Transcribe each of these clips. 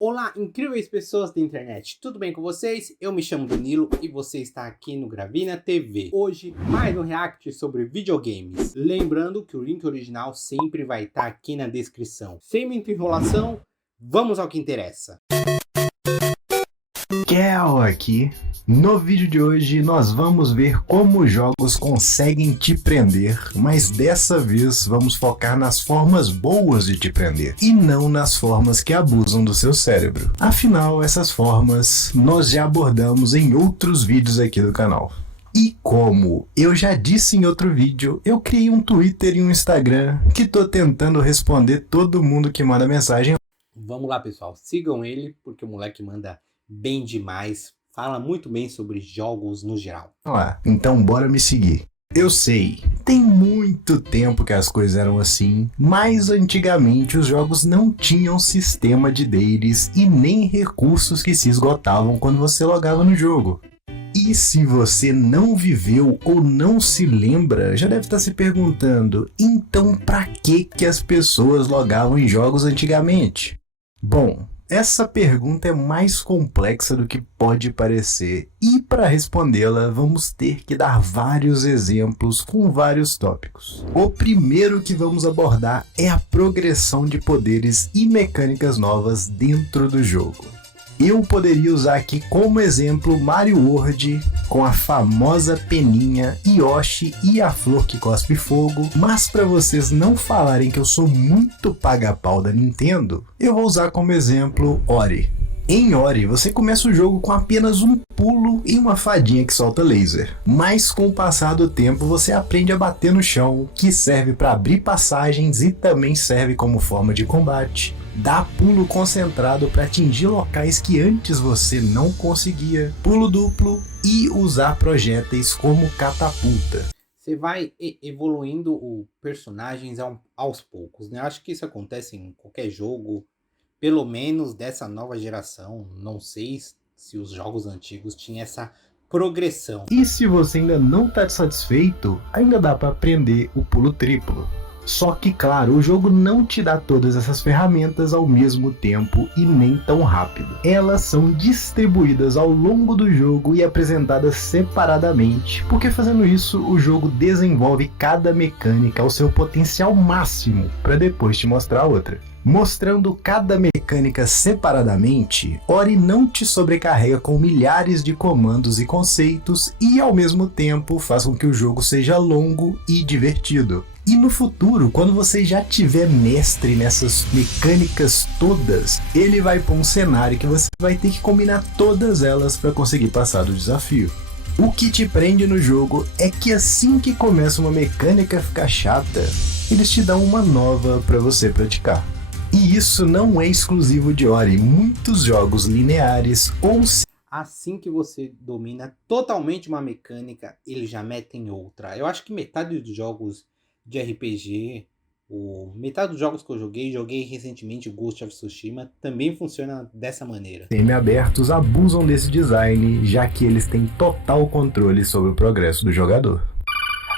Olá, incríveis pessoas da internet, tudo bem com vocês? Eu me chamo Danilo e você está aqui no Gravina TV. Hoje, mais um react sobre videogames. Lembrando que o link original sempre vai estar aqui na descrição. Sem muita enrolação, vamos ao que interessa. Kel aqui. No vídeo de hoje nós vamos ver como jogos conseguem te prender, mas dessa vez vamos focar nas formas boas de te prender e não nas formas que abusam do seu cérebro. Afinal, essas formas nós já abordamos em outros vídeos aqui do canal. E como eu já disse em outro vídeo, eu criei um Twitter e um Instagram que tô tentando responder todo mundo que manda mensagem. Vamos lá, pessoal, sigam ele porque o moleque manda bem demais. Fala muito bem sobre jogos no geral. Então bora me seguir. Eu sei, tem muito tempo que as coisas eram assim, mas antigamente os jogos não tinham sistema de deles e nem recursos que se esgotavam quando você logava no jogo. E se você não viveu ou não se lembra, já deve estar se perguntando, então pra que as pessoas logavam em jogos antigamente? Bom, essa pergunta é mais complexa do que pode parecer, e para respondê-la vamos ter que dar vários exemplos com vários tópicos. O primeiro que vamos abordar é a progressão de poderes e mecânicas novas dentro do jogo. Eu poderia usar aqui como exemplo Mario World, com a famosa peninha, Yoshi e a flor que cospe fogo, mas para vocês não falarem que eu sou muito paga-pau da Nintendo, eu vou usar como exemplo Ori. Em Ori, você começa o jogo com apenas um pulo e uma fadinha que solta laser. Mas com o passar do tempo você aprende a bater no chão, que serve para abrir passagens e também serve como forma de combate. Dá pulo concentrado para atingir locais que antes você não conseguia, pulo duplo e usar projéteis como catapulta. Você vai evoluindo os personagens aos poucos, né? Acho que isso acontece em qualquer jogo, pelo menos dessa nova geração. Não sei se os jogos antigos tinham essa progressão. E se você ainda não está satisfeito, ainda dá para aprender o pulo triplo. Só que, claro, o jogo não te dá todas essas ferramentas ao mesmo tempo e nem tão rápido. Elas são distribuídas ao longo do jogo e apresentadas separadamente, porque fazendo isso, o jogo desenvolve cada mecânica ao seu potencial máximo, para depois te mostrar outra. Mostrando cada mecânica separadamente, Ori não te sobrecarrega com milhares de comandos e conceitos e ao mesmo tempo faz com que o jogo seja longo e divertido. E no futuro, quando você já tiver mestre nessas mecânicas todas, ele vai pôr um cenário que você vai ter que combinar todas elas para conseguir passar do desafio. O que te prende no jogo é que assim que começa uma mecânica a ficar chata, eles te dão uma nova para você praticar. E isso não é exclusivo de Ori, muitos jogos lineares ou assim que você domina totalmente uma mecânica, eles já metem outra. Eu acho que metade dos jogos de RPG, metade dos jogos que eu joguei recentemente Ghost of Tsushima, também funciona dessa maneira. Semi-abertos abusam desse design, já que eles têm total controle sobre o progresso do jogador.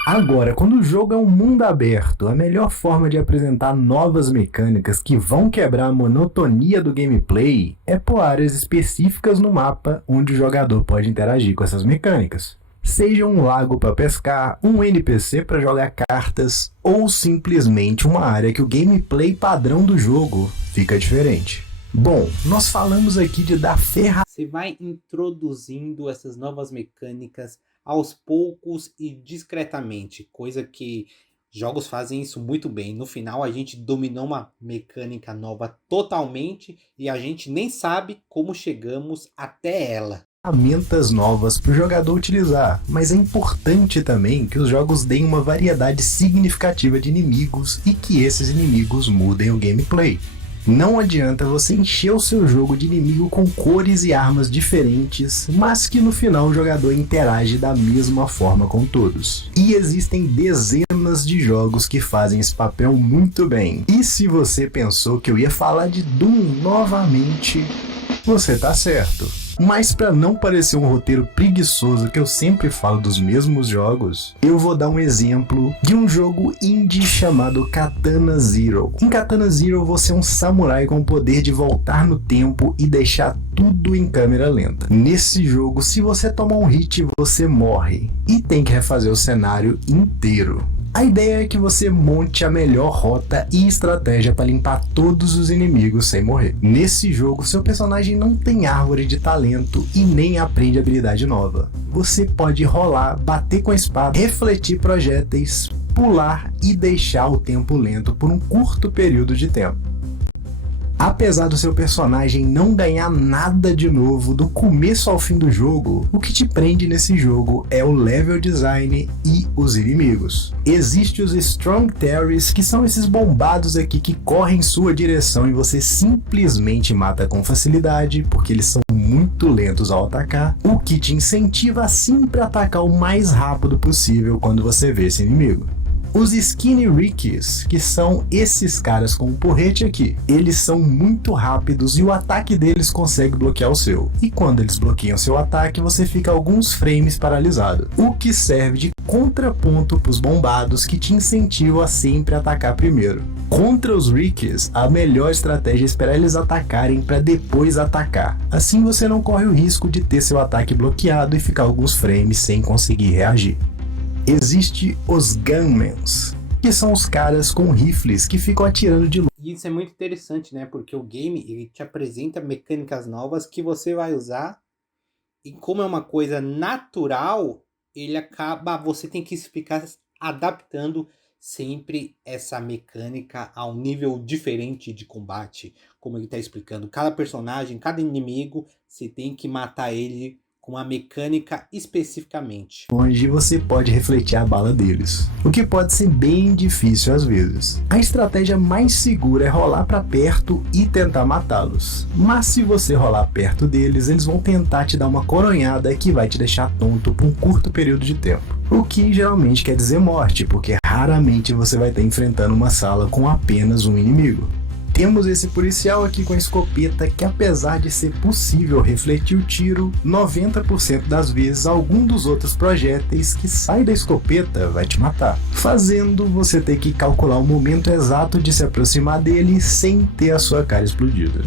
Agora, quando o jogo é um mundo aberto, a melhor forma de apresentar novas mecânicas que vão quebrar a monotonia do gameplay é pôr áreas específicas no mapa onde o jogador pode interagir com essas mecânicas. Seja um lago para pescar, um NPC para jogar cartas, ou simplesmente uma área que o gameplay padrão do jogo fica diferente. Bom, nós falamos aqui de dar ferramentas. Você vai introduzindo essas novas mecânicas aos poucos e discretamente, coisa que jogos fazem isso muito bem. No final a gente dominou uma mecânica nova totalmente e a gente nem sabe como chegamos até ela. Ferramentas novas para o jogador utilizar, mas é importante também que os jogos deem uma variedade significativa de inimigos e que esses inimigos mudem o gameplay. Não adianta você encher o seu jogo de inimigo com cores e armas diferentes, mas que no final o jogador interage da mesma forma com todos. E existem dezenas de jogos que fazem esse papel muito bem. E se você pensou que eu ia falar de Doom novamente, você tá certo. Mas para não parecer um roteiro preguiçoso que eu sempre falo dos mesmos jogos, eu vou dar um exemplo de um jogo indie chamado Katana Zero. Em Katana Zero você é um samurai com o poder de voltar no tempo e deixar tudo em câmera lenta. Nesse jogo, se você tomar um hit, você morre e tem que refazer o cenário inteiro. A ideia é que você monte a melhor rota e estratégia para limpar todos os inimigos sem morrer. Nesse jogo, seu personagem não tem árvore de talento e nem aprende habilidade nova. Você pode rolar, bater com a espada, refletir projéteis, pular e deixar o tempo lento por um curto período de tempo. Apesar do seu personagem não ganhar nada de novo do começo ao fim do jogo, o que te prende nesse jogo é o level design e os inimigos. Existem os Strong Terrors, que são esses bombados aqui que correm em sua direção e você simplesmente mata com facilidade, porque eles são muito lentos ao atacar, o que te incentiva a sempre atacar o mais rápido possível quando você vê esse inimigo. Os Skinny Rickies, que são esses caras com o porrete aqui, eles são muito rápidos e o ataque deles consegue bloquear o seu. E quando eles bloqueiam seu ataque, você fica alguns frames paralisado, o que serve de contraponto para os bombados que te incentivam a sempre atacar primeiro. Contra os Rickies, a melhor estratégia é esperar eles atacarem para depois atacar. Assim você não corre o risco de ter seu ataque bloqueado e ficar alguns frames sem conseguir reagir. Existe os Gunmans, que são os caras com rifles que ficam atirando de longe. E isso é muito interessante, né? Porque o game ele te apresenta mecânicas novas que você vai usar. E como é uma coisa natural, você tem que ficar adaptando sempre essa mecânica a um nível diferente de combate. Como ele está explicando, cada personagem, cada inimigo, você tem que matar ele com a mecânica especificamente. Onde você pode refletir a bala deles, o que pode ser bem difícil às vezes. A estratégia mais segura é rolar para perto e tentar matá-los. Mas se você rolar perto deles, eles vão tentar te dar uma coronhada que vai te deixar tonto por um curto período de tempo. O que geralmente quer dizer morte, porque raramente você vai estar enfrentando uma sala com apenas um inimigo. Temos esse policial aqui com a escopeta que, apesar de ser possível refletir o tiro, 90% das vezes algum dos outros projéteis que sai da escopeta vai te matar, fazendo você ter que calcular o momento exato de se aproximar dele sem ter a sua cara explodida.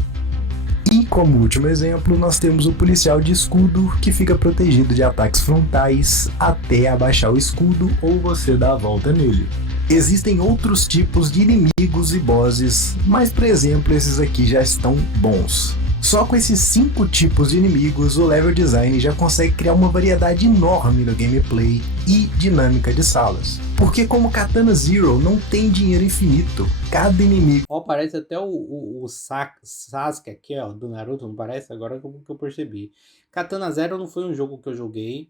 E como último exemplo, nós temos o policial de escudo que fica protegido de ataques frontais até abaixar o escudo ou você dar a volta nele. Existem outros tipos de inimigos e bosses, mas por exemplo esses aqui já estão bons. Só com esses 5 tipos de inimigos, o level design já consegue criar uma variedade enorme no gameplay e dinâmica de salas. Porque como Katana Zero não tem dinheiro infinito, cada inimigo... Parece até o Sasuke aqui, ó, do Naruto, não parece? Agora que eu percebi. Katana Zero não foi um jogo que eu joguei,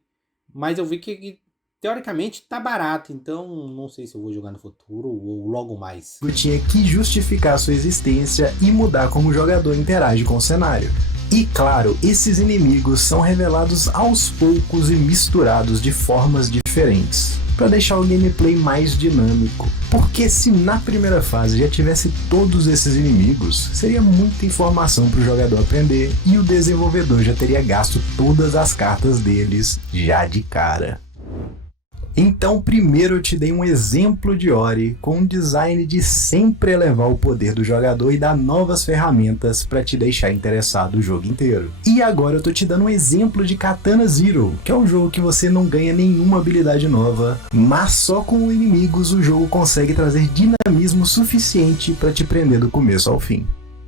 mas eu vi que teoricamente tá barato, então não sei se eu vou jogar no futuro ou logo mais. Eu tinha que justificar sua existência e mudar como o jogador interage com o cenário. E claro, esses inimigos são revelados aos poucos e misturados de formas diferentes, para deixar o gameplay mais dinâmico. Porque se na primeira fase já tivesse todos esses inimigos, seria muita informação para o jogador aprender e o desenvolvedor já teria gasto todas as cartas deles já de cara. Então primeiro eu te dei um exemplo de Ori com um design de sempre elevar o poder do jogador e dar novas ferramentas para te deixar interessado o jogo inteiro. E agora eu tô te dando um exemplo de Katana Zero, que é um jogo que você não ganha nenhuma habilidade nova, mas só com inimigos o jogo consegue trazer dinamismo suficiente para te prender do começo ao fim.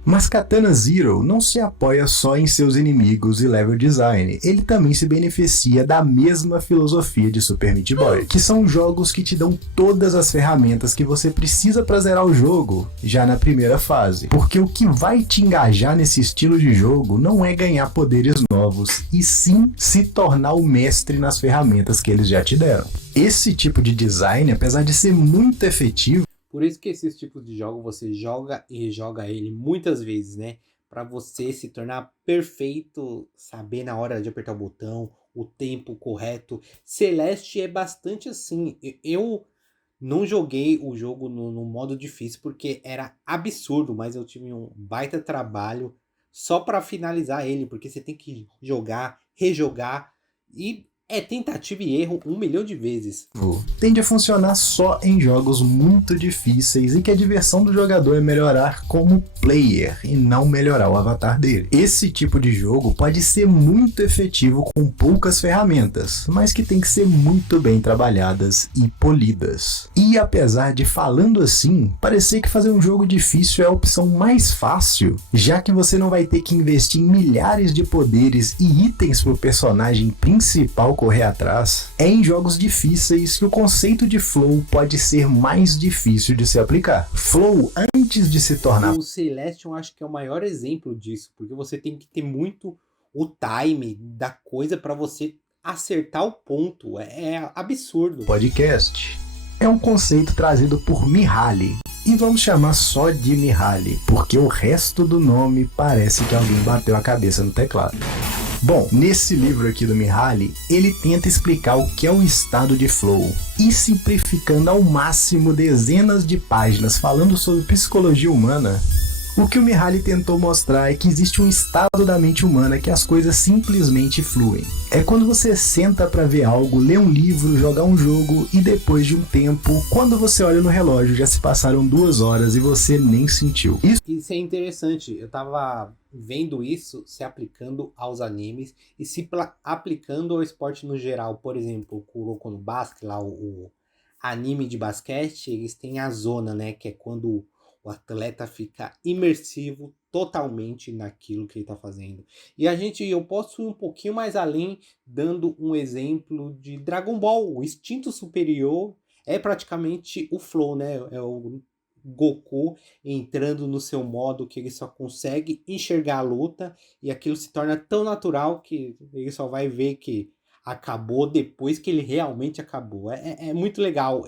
Mas Katana Zero não se apoia só em seus inimigos e level design, ele também se beneficia da mesma filosofia de Super Meat Boy, que são jogos que te dão todas as ferramentas que você precisa para zerar o jogo já na primeira fase. Porque o que vai te engajar nesse estilo de jogo não é ganhar poderes novos, e sim se tornar o mestre nas ferramentas que eles já te deram. Esse tipo de design, apesar de ser muito efetivo, por isso que esses tipos de jogo você joga e joga ele muitas vezes, né? Para você se tornar perfeito, saber na hora de apertar o botão, o tempo correto. Celeste é bastante assim. Eu não joguei o jogo no modo difícil porque era absurdo, mas eu tive um baita trabalho só para finalizar ele, porque você tem que jogar, rejogar e é tentativa e erro 1 milhão de vezes. Tende a funcionar só em jogos muito difíceis e que a diversão do jogador é melhorar como player e não melhorar o avatar dele. Esse tipo de jogo pode ser muito efetivo com poucas ferramentas, mas que tem que ser muito bem trabalhadas e polidas. E apesar de, falando assim, parecer que fazer um jogo difícil é a opção mais fácil, já que você não vai ter que investir em milhares de poderes e itens para o personagem principal correr atrás, é em jogos difíceis que o conceito de flow pode ser mais difícil de se aplicar. Flow, antes de se tornar... O Celeste eu acho que é o maior exemplo disso, porque você tem que ter muito o time da coisa para você acertar o ponto. É absurdo. Podcast é um conceito trazido por Mihaly. E vamos chamar só de Mihaly, porque o resto do nome parece que alguém bateu a cabeça no teclado. Bom, nesse livro aqui do Mihaly, ele tenta explicar o que é o estado de flow e, simplificando ao máximo dezenas de páginas falando sobre psicologia humana, o que o Mihaly tentou mostrar é que existe um estado da mente humana que as coisas simplesmente fluem. É quando você senta para ver algo, ler um livro, jogar um jogo e depois de um tempo, quando você olha no relógio, já se passaram 2 horas e você nem sentiu. Isso é interessante. Eu tava vendo isso se aplicando aos animes e se aplicando ao esporte no geral. Por exemplo, o Kuroko no Basket, lá o anime de basquete, eles têm a zona, né? Que é quando o atleta fica imersivo totalmente naquilo que ele está fazendo. E eu posso ir um pouquinho mais além, dando um exemplo de Dragon Ball. O instinto superior é praticamente o flow, né? É o Goku entrando no seu modo que ele só consegue enxergar a luta e aquilo se torna tão natural que ele só vai ver que acabou depois que ele realmente acabou. É muito legal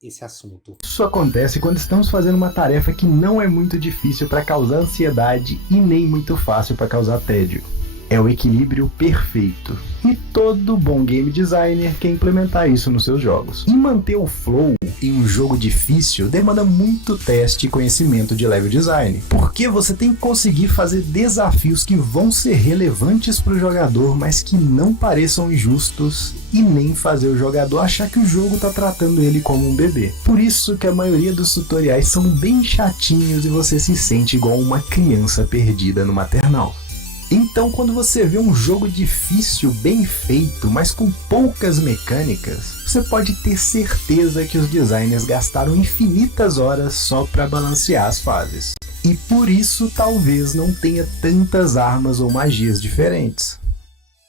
esse assunto. Isso acontece quando estamos fazendo uma tarefa que não é muito difícil para causar ansiedade e nem muito fácil para causar tédio. É o equilíbrio perfeito. E todo bom game designer quer implementar isso nos seus jogos. E manter o flow em um jogo difícil demanda muito teste e conhecimento de level design. Porque você tem que conseguir fazer desafios que vão ser relevantes para o jogador, mas que não pareçam injustos e nem fazer o jogador achar que o jogo está tratando ele como um bebê. Por isso que a maioria dos tutoriais são bem chatinhos e você se sente igual uma criança perdida no maternal. Então, quando você vê um jogo difícil, bem feito, mas com poucas mecânicas, você pode ter certeza que os designers gastaram infinitas horas só para balancear as fases. E por isso, talvez não tenha tantas armas ou magias diferentes.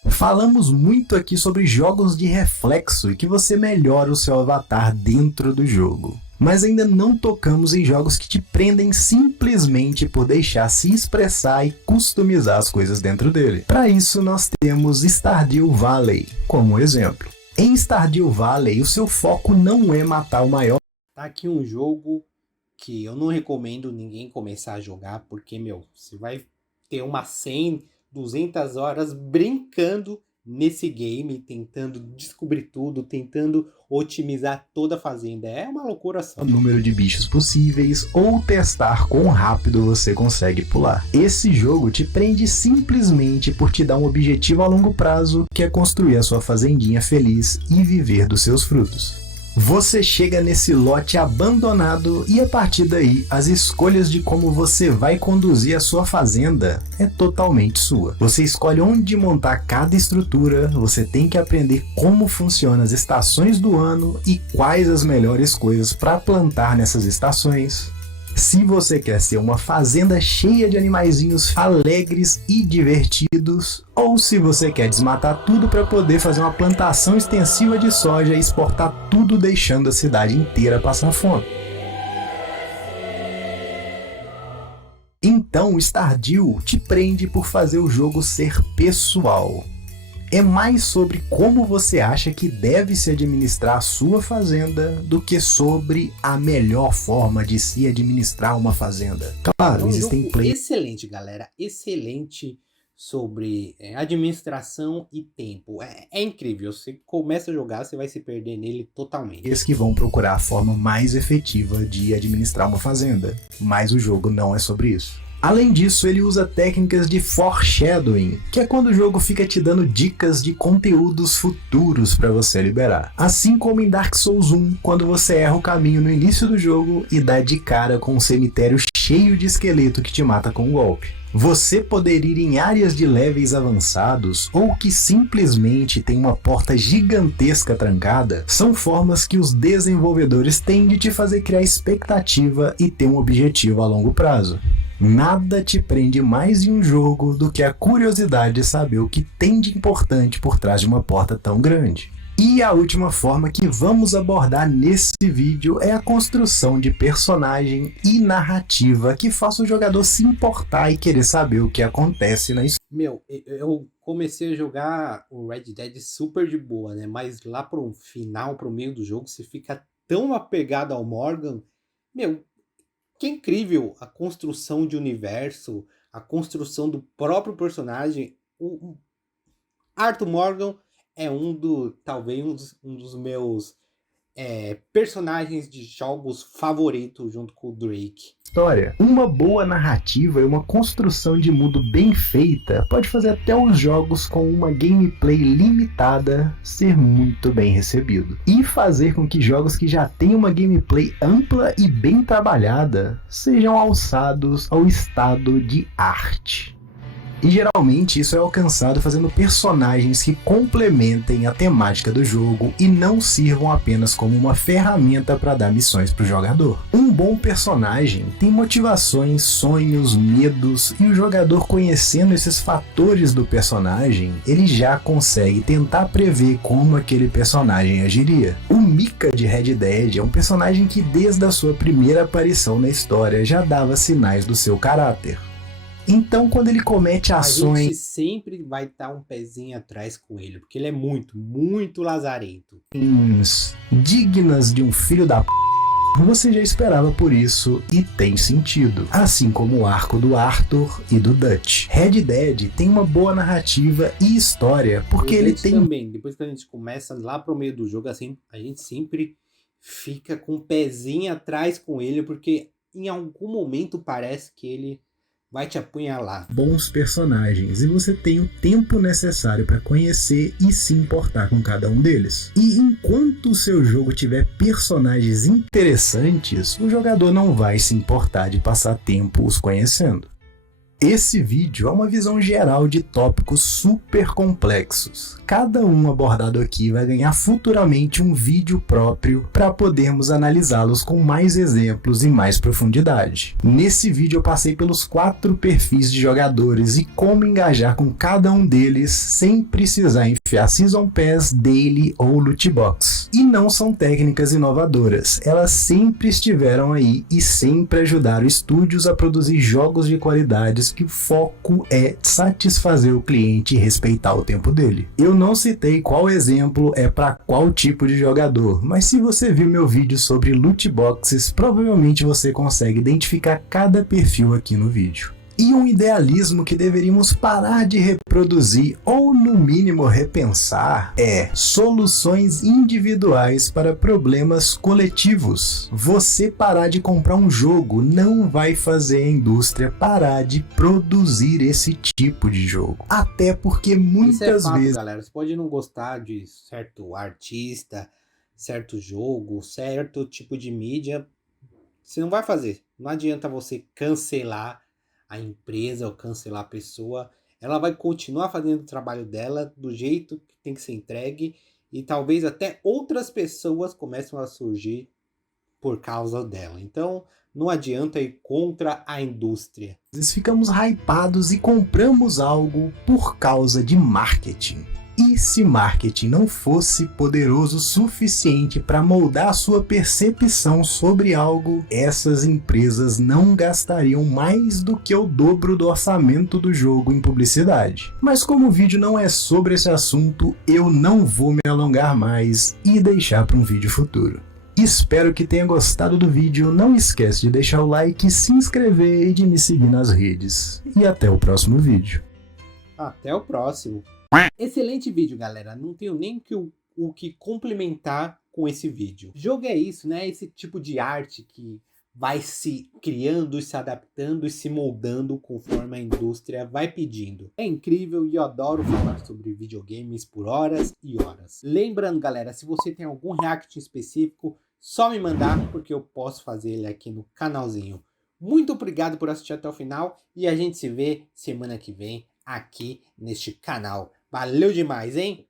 Falamos muito aqui sobre jogos de reflexo e que você melhora o seu avatar dentro do jogo. Mas ainda não tocamos em jogos que te prendem simplesmente por deixar se expressar e customizar as coisas dentro dele. Para isso nós temos Stardew Valley como exemplo. Em Stardew Valley o seu foco não é matar o maior... Tá aqui um jogo que eu não recomendo ninguém começar a jogar porque, você vai ter umas 100, 200 horas brincando nesse game, tentando descobrir tudo, tentando otimizar toda a fazenda. É uma loucura só. O número de bichos possíveis ou testar quão rápido você consegue pular. Esse jogo te prende simplesmente por te dar um objetivo a longo prazo, que é construir a sua fazendinha feliz e viver dos seus frutos. Você chega nesse lote abandonado e a partir daí as escolhas de como você vai conduzir a sua fazenda é totalmente sua. Você escolhe onde montar cada estrutura, você tem que aprender como funcionam as estações do ano e quais as melhores coisas para plantar nessas estações. Se você quer ser uma fazenda cheia de animaizinhos alegres e divertidos, ou se você quer desmatar tudo para poder fazer uma plantação extensiva de soja e exportar tudo deixando a cidade inteira passar fome. Então o Stardew te prende por fazer o jogo ser pessoal. É mais sobre como você acha que deve se administrar a sua fazenda do que sobre a melhor forma de se administrar uma fazenda. Claro, existem players... Excelente, galera. Excelente sobre administração e tempo. É incrível. Você começa a jogar, você vai se perder nele totalmente. Eles que vão procurar a forma mais efetiva de administrar uma fazenda. Mas o jogo não é sobre isso. Além disso, ele usa técnicas de foreshadowing, que é quando o jogo fica te dando dicas de conteúdos futuros para você liberar. Assim como em Dark Souls 1, quando você erra o caminho no início do jogo e dá de cara com um cemitério cheio de esqueleto que te mata com um golpe. Você poder ir em áreas de levels avançados ou que simplesmente tem uma porta gigantesca trancada são formas que os desenvolvedores têm de te fazer criar expectativa e ter um objetivo a longo prazo. Nada te prende mais em um jogo do que a curiosidade de saber o que tem de importante por trás de uma porta tão grande. E a última forma que vamos abordar nesse vídeo é a construção de personagem e narrativa que faça o jogador se importar e querer saber o que acontece na história. Eu comecei a jogar o Red Dead super de boa, né? Mas lá pro final, pro meio do jogo, você fica tão apegado ao Morgan. Que incrível a construção de universo, a construção do próprio personagem. O Arthur Morgan é talvez um dos meus personagens de jogos favoritos junto com o Drake. Uma boa narrativa e uma construção de mundo bem feita pode fazer até os jogos com uma gameplay limitada ser muito bem recebido. E fazer com que jogos que já têm uma gameplay ampla e bem trabalhada sejam alçados ao estado de arte. E geralmente isso é alcançado fazendo personagens que complementem a temática do jogo e não sirvam apenas como uma ferramenta para dar missões para o jogador. Um bom personagem tem motivações, sonhos, medos, e o jogador conhecendo esses fatores do personagem, ele já consegue tentar prever como aquele personagem agiria. O Mika de Red Dead é um personagem que desde a sua primeira aparição na história já dava sinais do seu caráter. Então, quando ele comete ações... A gente sempre vai estar um pezinho atrás com ele, porque ele é muito, muito lazarento. Dignas de um filho da p... Você já esperava por isso e tem sentido. Assim como o arco do Arthur e do Dutch. Red Dead tem uma boa narrativa e história, porque ele tem... também, depois que a gente começa lá pro meio do jogo, assim, a gente sempre fica com um pezinho atrás com ele, porque em algum momento parece que ele vai te apunhalar. Bons personagens e você tem o tempo necessário para conhecer e se importar com cada um deles. E enquanto o seu jogo tiver personagens interessantes, o jogador não vai se importar de passar tempo os conhecendo. Esse vídeo é uma visão geral de tópicos super complexos. Cada um abordado aqui vai ganhar futuramente um vídeo próprio para podermos analisá-los com mais exemplos e mais profundidade. Nesse vídeo eu passei pelos 4 perfis de jogadores e como engajar com cada um deles sem precisar enfiar Season Pass, Daily ou Loot Box. E não são técnicas inovadoras, elas sempre estiveram aí e sempre ajudaram estúdios a produzir jogos de qualidade que o foco é satisfazer o cliente e respeitar o tempo dele. Eu não citei qual exemplo é para qual tipo de jogador, mas se você viu meu vídeo sobre loot boxes, provavelmente você consegue identificar cada perfil aqui no vídeo. E um idealismo que deveríamos parar de reproduzir ou no mínimo repensar é soluções individuais para problemas coletivos. Você parar de comprar um jogo não vai fazer a indústria parar de produzir esse tipo de jogo. Até porque muitas vezes... galera, você pode não gostar de certo artista, certo jogo, certo tipo de mídia, você não vai fazer. Não adianta você cancelar a empresa ou cancelar a pessoa, ela vai continuar fazendo o trabalho dela do jeito que tem que ser entregue e talvez até outras pessoas começam a surgir por causa dela. Então não adianta ir contra a indústria. Às vezes ficamos hypados e compramos algo por causa de marketing. E se marketing não fosse poderoso o suficiente para moldar a sua percepção sobre algo, essas empresas não gastariam mais do que o dobro do orçamento do jogo em publicidade. Mas como o vídeo não é sobre esse assunto, eu não vou me alongar mais e deixar para um vídeo futuro. Espero que tenha gostado do vídeo, não esquece de deixar o like, se inscrever e de me seguir nas redes. E até o próximo vídeo. Até o próximo. Excelente vídeo, galera. Não tenho nem o que complementar com esse vídeo. Jogo é isso, né? Esse tipo de arte que vai se criando, se adaptando e se moldando conforme a indústria vai pedindo. É incrível e eu adoro falar sobre videogames por horas e horas. Lembrando, galera, se você tem algum react específico, só me mandar porque eu posso fazer ele aqui no canalzinho. Muito obrigado por assistir até o final e a gente se vê semana que vem aqui neste canal. Valeu demais, hein?